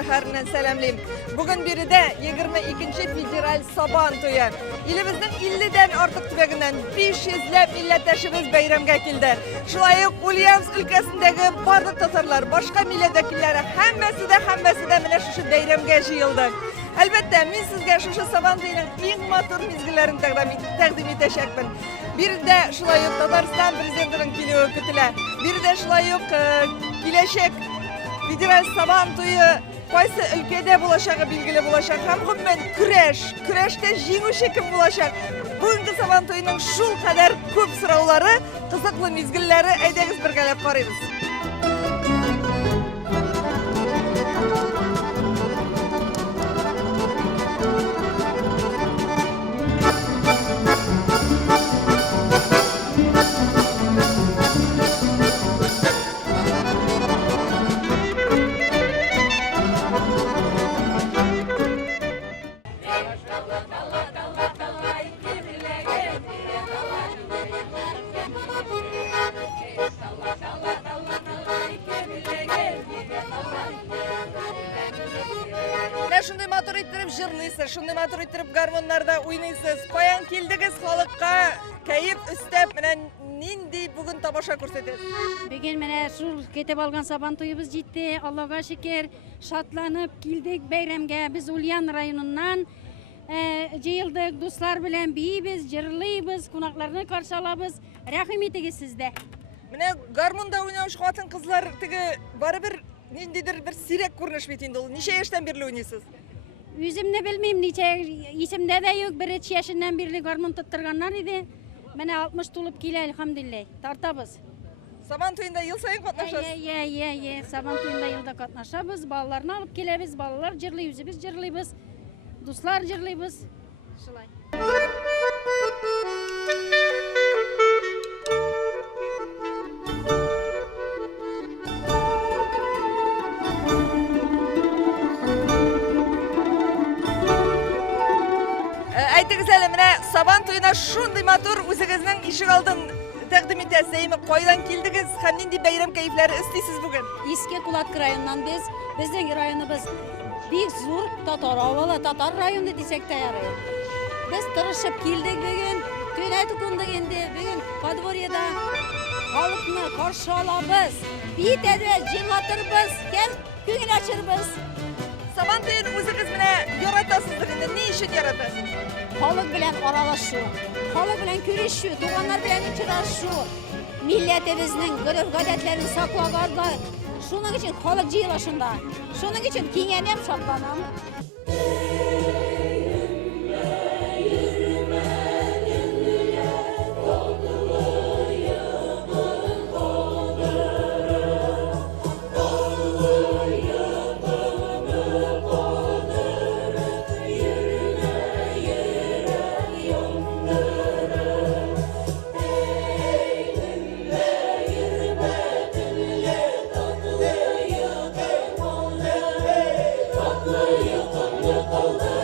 şəhərindən sələmliyim. Bugün biri də 22-ci federal Saban toyu. İlimizin 50'den artıq tüvəqindən 500'ləb millətdaşımız bayramga keldi. Şulayıq Ulyams ülkəsindəki bardıq tasarlar, başqa millət vəkilləri həmməsi də mənə şu bayramga jıyıldı. Əlbəttə, mən sizə şu Saban toyunun eng motor mezgillerini təqdim edəcəkəm. Bir də şulayıq Tataristan prezidentinin keliyi kütülə. Bir də şulayıq Kileşek federal Saban toyu qaysı ülkədə bulaşağı bilgili bulaşaq. Həm qümmen küreşte jinguşu kim bulaşaq. Bugünkü Saban toyunun şul kadar köp sıraulары, kızıklı mezgilleri әйдәгез birgalab qaraymiz. Şunday motor ettirip jırlıysiz, şunday motor ettirip garmonlarda oynaysiz. Payan keldiniz halkka kayıp üstep menen nindi bugün tabaşa ko'rsatasiz. Bugün mene şu ketip algan Saban toyubuz жетті. Allah'a şükür şatlanıp keldik bayramga. Biz Ulyan rayonundan jıyıldık. Dostlar bilen biyimiz, jırlıyız, konaklarını karşı alabız. Rahim etigi sizde. Mene garmonda oynamış qатын kızlar tigi baribir nindidir bir sirek ko'rinish betindi. Necha yoshdan beri o'ynaysiz? Yüzümde bilmeyeyim neçe, isimde de yok. 1 yaşından beri garmon tutturganlar idi. Mene 60 tulup kile elhamdülillah. Tartabız. Saban toyunda yıl sayın katlaşasız. Saban toyunda yılda katlaşabız. Balalarını alıp kelebіз. Balalar jırlıyız, biz jırlıyız. Dostlar jırlıyız. Şılay. Aytыңыз әлі, міне Saban toyuna şunday motor o'zingizning eshik oldin taqdim etasiz. Qaydan keldingiz? Ham nindi bayram kayflari istaysiz bugün? Eski Kulatki rayonundan bizning rayonimiz büyük zo'r Tatar avvala Tatar rayonu desek de yarayır. Biz tırışıp keldik bugün. To'yni tukundik endi. Bugün podvoriyada halkni qarshi olamiz. Bitadi, jillatırбыз, kel ko'ngil ochirбыз. Saban toyunu o'zingiz mine yaratasızdır. Ne için yaratasiz? Halk bilen aralaşıyor, halk bilen görüşüyor, doğanlar bilen içiraşıyor. Milletimizin gırır gadetlerini saklagarda. Şunun için halk jıyılaşında. Şunun için kengenem şatlanam. Tatlı tatlı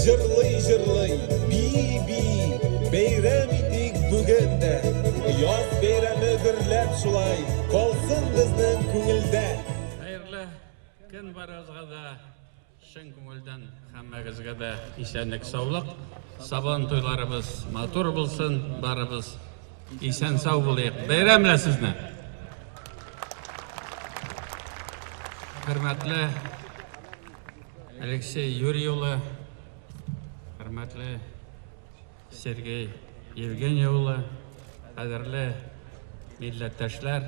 Жырлый, би, бейрем идик бүгінде. Яз бейремі гүрләп шулай, болсын біздің көңілді. Hayırlı gün barızға да, шын көңілден хаммағызға да исәнлік саулық. Сабан тойларыбыз матур болсын, барыбыз исән сау болайық. Бәйрәмлі сізні. Hürmetli Алексей Юрийұлы, hürmetli Сергей Евгенийұлы, қадірлі милләттәшләр,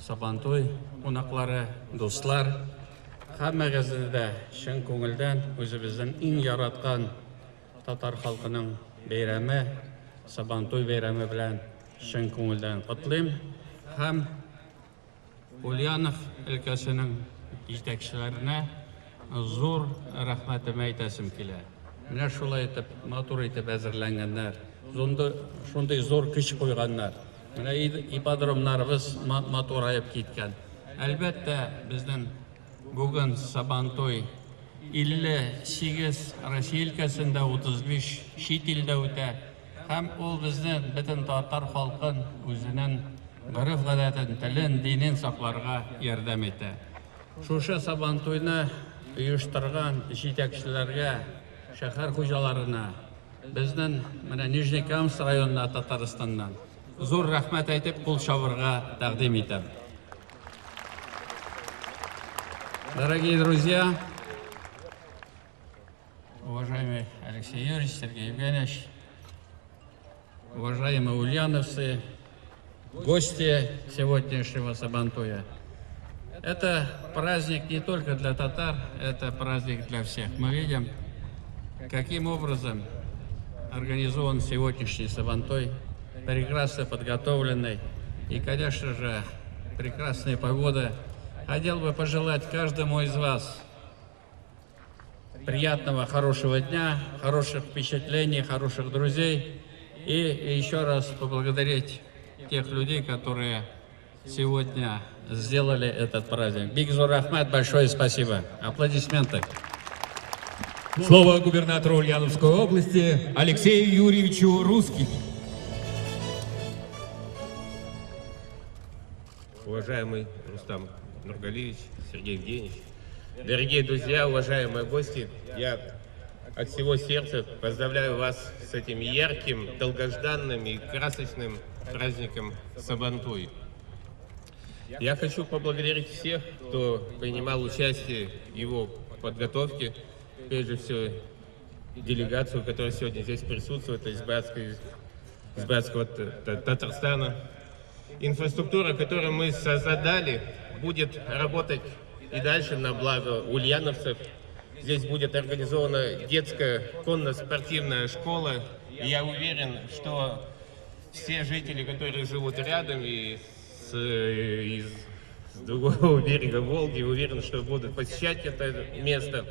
Сабантуй қонақтары, достар, хаммағызды да шын көңілден өзіміздің ең яратқан татар халқының бейрәмі, Сабантуй бейрәмі білән шын көңілден құтлайм. Һәм Ульянов өлкәсенең җитәкчеләренә зур рәхмәтемне әйтәсем килә. Менә шулай итеп, матур итеп әзерләнгәннәр, шундый зур көч куйганнар. Менә ипподромнарыбыз матурайып киткән. Әлбәттә, безнең бүген Сабантуй 58 Россия өлкәсендә, 35 чит илдә үтә. Һәм ул безнең бөтен татар халкын үзенең гореф-гадәтен, телен, динен сакларга ярдәм итә. Шушы Сабантуйны оештырган җитәкчеләргә, шәһәр хуҗаларына, безнең менә Нижнекамск районына Татарстаннан зур рәхмәт әйтеп кул чабырга тәкъдим итәм. Дорогие друзья, уважаемый Алексей Юрьевич, Сергей Евгеньевич, уважаемые ульяновцы, гости сегодняшнего Сабантуя. Это праздник не только для татар, это праздник для всех. Мы видим, каким образом организован сегодняшний Сабантуй, прекрасно подготовленный и, конечно же, прекрасная погода. Хотел бы пожелать каждому из вас приятного, хорошего дня, хороших впечатлений, хороших друзей и еще раз поблагодарить тех людей, которые сегодня сделали этот праздник. Бигзур Ахмад, большое спасибо. Аплодисменты. Слово губернатору Ульяновской области Алексею Юрьевичу Русских. Уважаемый Рустам Нургалиевич, Сергей Евгеньевич, дорогие друзья, уважаемые гости, я от всего сердца поздравляю вас с этим ярким, долгожданным и красочным праздником Сабантуй. Я хочу поблагодарить всех, кто принимал участие в его подготовке, прежде всего делегацию, которая сегодня здесь присутствует, из братского Татарстана. Инфраструктура, которую мы создали, будет работать и дальше на благо ульяновцев. Здесь будет организована детская конно-спортивная школа. И я уверен, что все жители, которые живут рядом и с другого берега Волги, уверен, что будут посещать это место.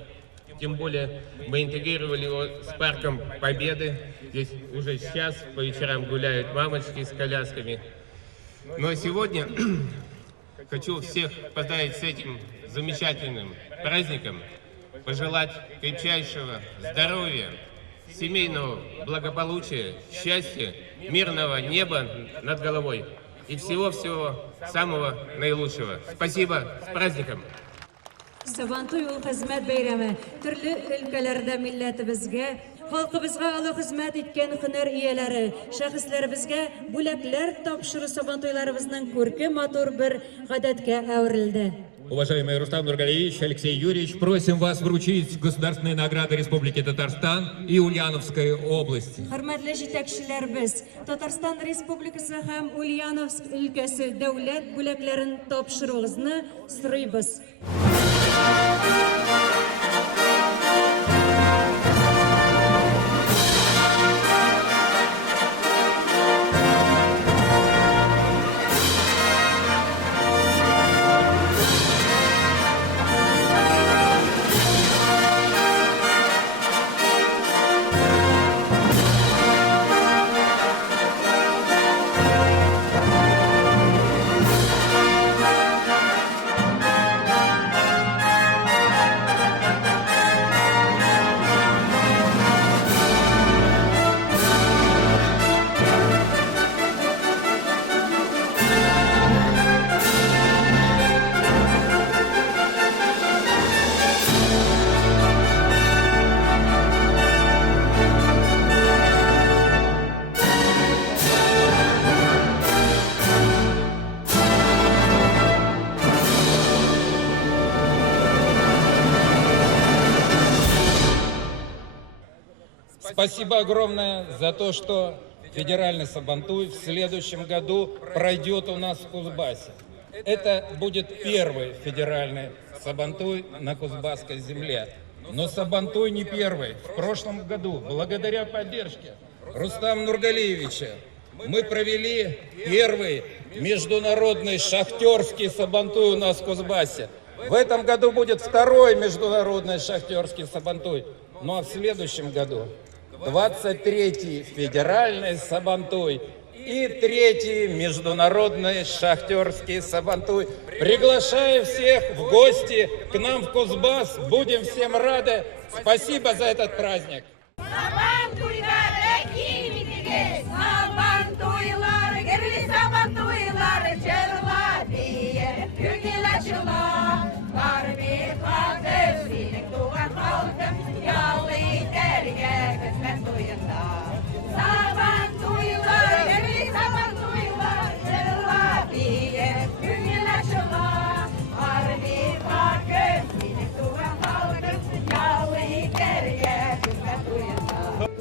Тем более мы интегрировали его с парком Победы. Здесь уже сейчас по вечерам гуляют мамочки с колясками. Но сегодня хочу всех поздравить с этим замечательным праздником, пожелать крепчайшего здоровья, семейного благополучия, счастья, мирного неба над головой и всего-всего самого наилучшего. Спасибо, с праздником! Сабантуй ул хезмәт бәйрәме төрле өлкәләрдә милләтебезгә, халкыбызга олы хезмәт иткән һөнәр ияләре, шәхесләребезгә бүләкләр тапшыру Сабантуйларыбызның күрке матур бер гадәткә әверелде. Уважаемый Рустам Нургалиевич, Алексей Юрьевич, просим вас вручить государственные награды Республики Татарстан и Ульяновской области. Хөрмәтле җитәкчеләребез, Татарстан Республикасы һәм Ульяновск өлкәсе дәүләт бүләкләрен тапшыруыгызны сорыйбыз. Спасибо огромное за то, что федеральный сабантуй в следующем году пройдет у нас в Кузбассе. Это будет первый федеральный сабантуй на Кузбасской земле. Но сабантуй не первый. В прошлом году, благодаря поддержке Рустама Нургалиевича, мы провели первый международный шахтерский сабантуй у нас в Кузбассе. В этом году будет второй международный шахтерский сабантуй. Ну а в следующем году 23-й федеральный сабантуй и 3-й международный шахтерский сабантуй. Приглашаю всех в гости к нам в Кузбасс. Будем всем рады. Спасибо за этот праздник.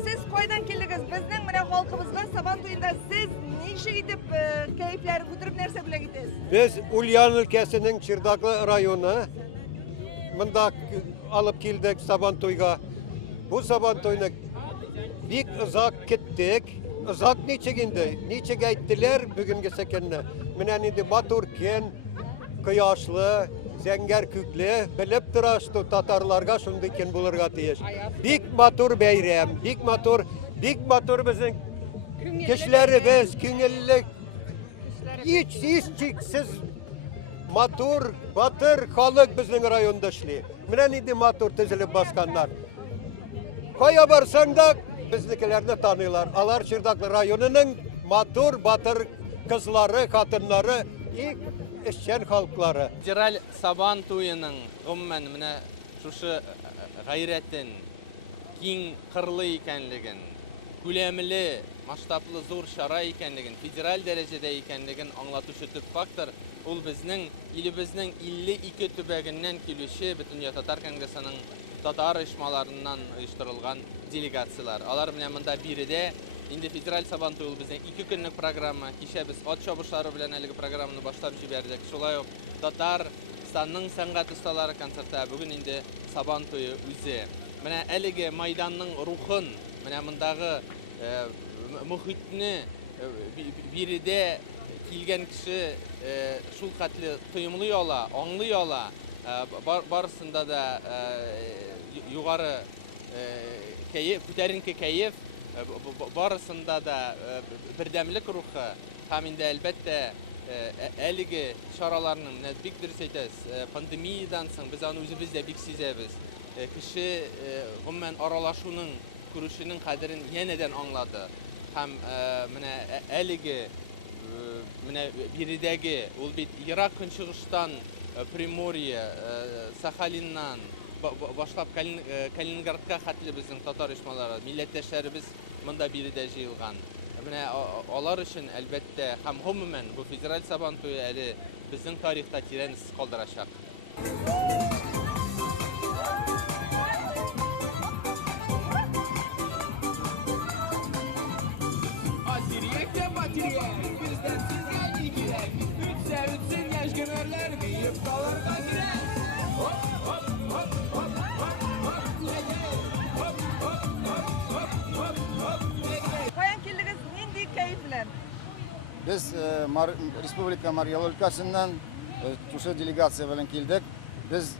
Siz koydan keldiniz. Bizning mana xalqimizga Saban to'yida siz necha gidip keyifleri ko'tarib narsa bilan gidesiz? Biz Ulyan ülkesinin Çırdaklı rayonu mındak alıp geldik Sabantoy'a. Bu Sabantoy'na bik uzak gittik. Uzak neçe gindi, neçe gittiler bugünkü sekenine. Menen indi maturken, kıyaşlı, zenger küklü, bilip tıraştı Tatarlarga şundayken bulurga tiyiş. Bik matur beyrem, bik matur bizim kişilerimiz, küngellik, hiç çıksız matur, batır halık bizim rayonda işli. Menen indi matur tizilip baskanlar. Koya barsan da biznikilerini tanıyorlar. Alar Çırdaklı rayonunun matur, batır kızları, kadınları, ilk işçen halkları. Federal Saban toyының ғыммен міне шушы ғайретін, кең қырлы екенлігін, көлемлі, масштаблы зор шара екенлігін, федераль дәрежеде екенлігін аңлатушы түп фактор. Ол біздің еліміздің 52 түбегінен келуші Бүтін Татар Конгресінің татар ұйышмаларынан ұйыштырылған делегациялар. Алар менен мында бириде инде федераль Сабан той біздің 2 күнлік программа. Кеше біз ат чабышлары белән әлеге программаны башлап җибәрдек. Шулай ук Татарстанның сәнгать осталары концерты, бүген инде Сабан тойы үзе. Менә әлеге майданның рухын, менә мондагы мөхитне бириде килгән кеше шул хәтле тойымлый ала, аңлый ала. Барысында да югары кәйеф, күтәренке кәйеф, барысында да бердәмлек рухы, һәм инде әлбәттә әлеге шараларның бик дөрес әйтәсез, пандемиядан соң без аны үзебез дә бик сизәбез. Кеше гомумән аралашуның, күрешүнең кадерен янәдән аңлады. Һәм менә әлеге менә биредәге ул бит ерак көнчыгыштан Приморье, Сахалиннан башлап Калининградка хәтле безнең татар оешмалары, милләттәшләребез монда биредә җыелган. Менә алар өчен әлбәттә һәм гомумән бу федераль Сабан туе әле безнең тарихта тирән из калдырачак. Kayan keldiniz nindi keyifler? Biz Respublika Maryalı ülkesinden tuşu delegatsiya bilan keldik. Biz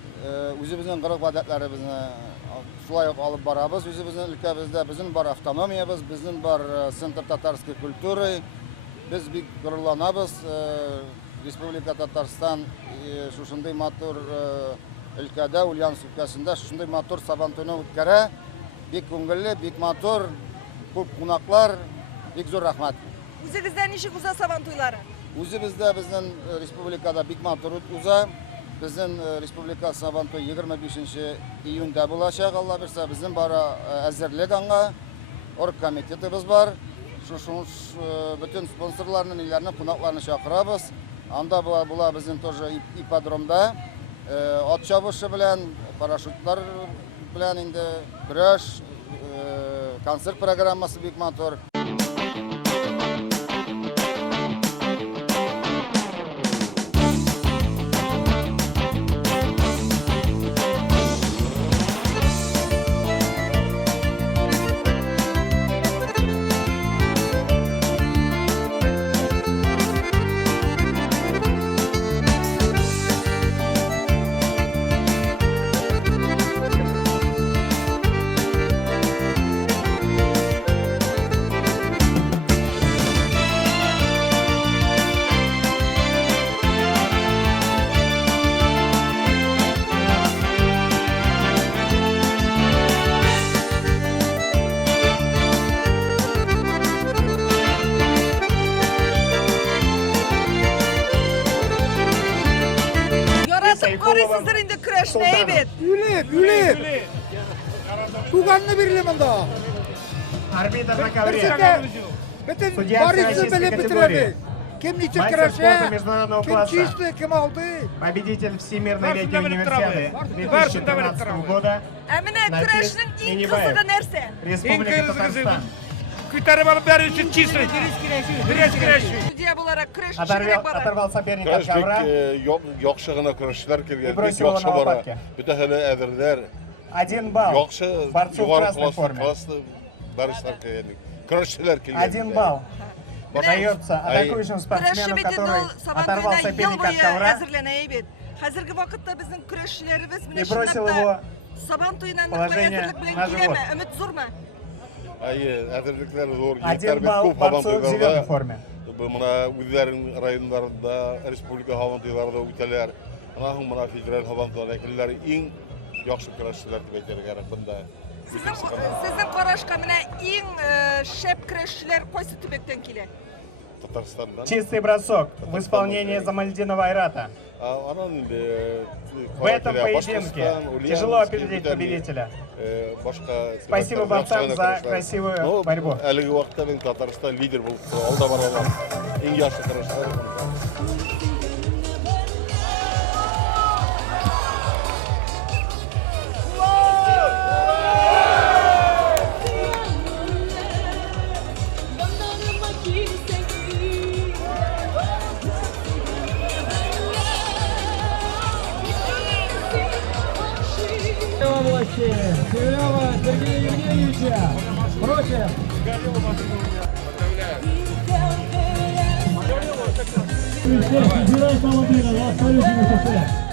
özümüzün qırıq adətlərimizni şulay alıp barabız. Özümüzün ülkemizde bizim var avtonomiyamız, bizim var Sentr Tatarski kulturi. Biz bir gururlanabız. Respublika Tatarstan şuşunday matur ülkede, Ulyansk ülkesinde şuşunday matur Saban toyunu ötkərə. Bik көңіллі, bik matur, көп qonaqlar, bik zor rahmat. Үзегездә ничек уза Сабан туйлары? Үзебездә безнең республикада бик матур уза. Безнең республика Сабан той 25 июньдә булачак, Алла берсә. Безнең бара әзерлек аңа. Оргкомитетыбыз бар. Шушы bütün спонсорларны, иләрне, кунакларны чакырабыз. Анда була безнең тоже ипподромда ат чабышы белән, парашютлар белән инде көрәш, Konser programması büyük motor. Yarasıp koruysunuzlar indi kreşni eybet. Ülep. Tuganını birlemem daha. Арбитр Birçinde bütün barışı böyle bitiremez. Kim niçin kreşe, kim çizdi, kim aldı. Победитель Всемирной летней универсиады 2013 года Emine kreşnin ilk kızığı nerse? Республика Татарстан. Kütleri alıp ver için çizdi. Biraz kreşi. Stüdye bularak kreş çizerek bara. Оторвал соперника от ковра Яхшы гына көрүшчүлөр келген. и бросил его на лопатки. Бүтө хеле әзерләр. 1 балл Яхшы борцу в красной форме. Барышлар келген. Көрүшчүлөр келген. 1 балл дается атакующим Kreşi спортсмену, bitti который dol оторвал sabantuyla yıl соперника от boyu ковра hazırlanan eybet. Hazırki vakitte bizim kreşçilerimiz и mine бросил его sabantuyla положение hazırlık bilen на живот. gireme. Ümit zurma. Әзерлектер зор. 1 балл борцу в зеленой форме. Мына үзләрен районнарында, республика һавантыйларында үтәләр. Анаһын мына федераль һавантылар әкелләр иң яхшы көрәшчеләр дип әйтергә кирәк бunda. Sizin qarashqa mine eng şep kreşçiler qaysi tübekten kile? Татарстандан. Чистый бросок в исполнении Замальдинова Айрата. В этом поединке тяжело определить победителя. Спасибо борцам за красивую борьбу. Әлеге вакытта мен Татарстан лидер булып алда бара алам. Иң яхшы көрәшчеләр. Севлява Сергея Евгеньевича против Федераль Самодина, Лас-Полюсин СССР.